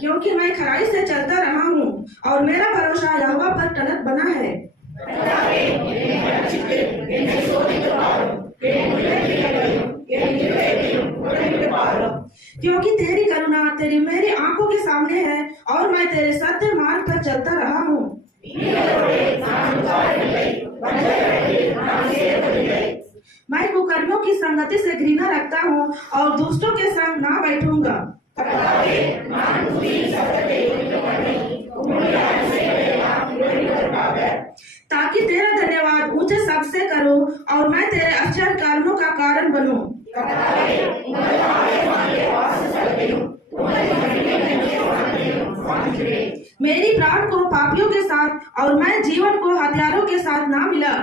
क्योंकि मैं खराई से चलता रहा हूँ और मेरा भरोसा यहोवा पर टलक बना है। क्योंकि तेरी करुणा तेरी मेरी आंखों के सामने है और मैं तेरे सत्य मार्ग पर चलता रहा हूँ। मैं कुकर्मियों की संगति से घृणा रखता हूँ और दुष्टों के संग ना बैठूंगा। ताकि तेरा धन्यवाद ऊंचे सबसे करूं और मैं तेरे आश्चर्य कारणों का कारण बनूं। मेरी प्राण को पापियों के साथ और मैं जीवन को हथियारों के साथ ना मिला।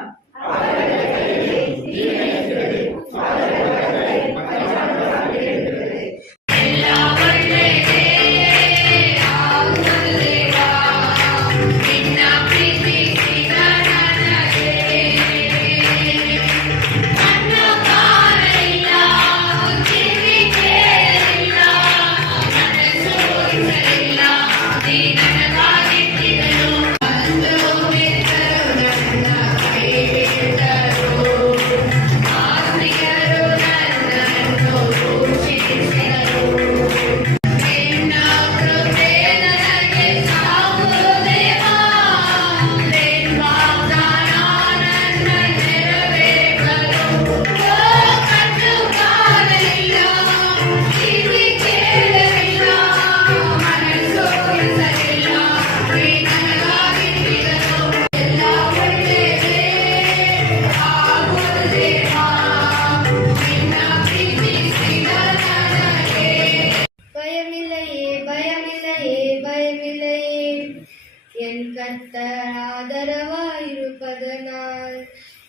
என் கர்த்தர் ஆதரவாயிருப்பதனால்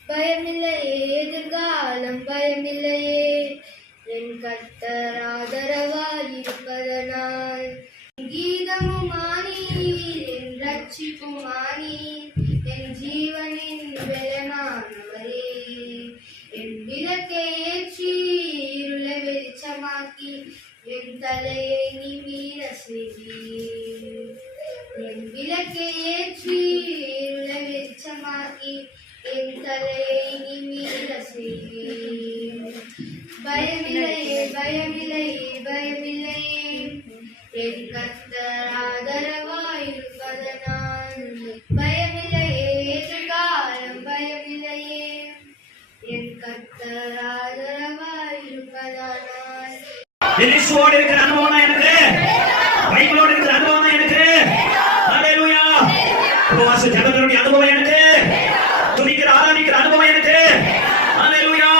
பயமில்லையே, எதிர்காலம் பயமில்லையே. என் கர்த்தர் ஆதரவாயிருப்பதனால் கீதமுமானி என் ரட்சிப்புமானி என் ஜீவனின் பலனானவரே. என் விளக்கை ஏற்றி இருளை வெளிச்சமாக்கி என் தலையை நிமிர செய்வீர். என் விளக்கை ஏற்றி இருளை வெளிச்சமாக்கி என் தலையை நிமிர செய்வீர். பயமில்லையே, பயமில்லையே, பயமில்லையே. என் கர்த்தர் ஆதரவாயிருப்பதனால் பயமில்லையே, எதிர்காலம் பயமில்லையே. என் கர்த்தர் ஆதரவாயிருப்பதனால் இயேசுவோடு இருக்கிற அனுபவம் தான் எனக்கு, பைபிளோடு இருக்கிற அனுபவம் தான் எனக்கு. ஹல்லேலூயா. உபவாச ஜெபத்தினுடைய அனுபவம் எனக்கு, துதிக்கிற ஆராதிக்கிற அனுபவம் எனக்கு. ஹல்லேலூயா.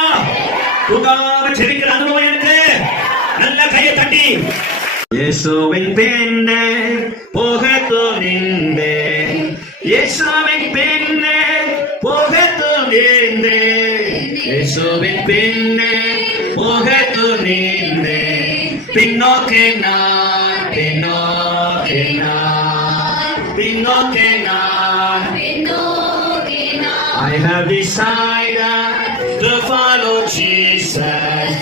தூங்காம ஜெபிக்கிற அனுபவம் எனக்கு. நல்ல கையை தட்டி இயேசுவின் பின்னே போக துணிந்தேன், இயேசுவின் பின்னே போக துணிந்தேன், இயேசுவின் பின்னே போக துணிந்தேன். பின்னோக்கே நான், பின்னோக்கே நான், பின்னோக்கே நான், பின்னோக்கே நான். I have decided to follow Jesus.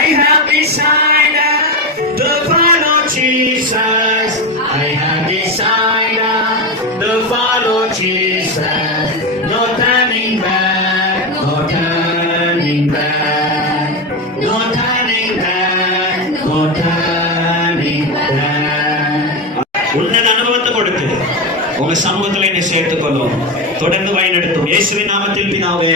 I have decided to follow Jesus. I have decided to follow Jesus. No turning back, no turning back, no turning back, no turning back. உன்னத அனுபவத்தை கொடுத்து உங்க சமூகத்தில் என்னை சேர்த்துக் கொள்ளும், தொடர்ந்து வழிநடத்தும். இயேசுவின் நாமத்தில் பிதாவே.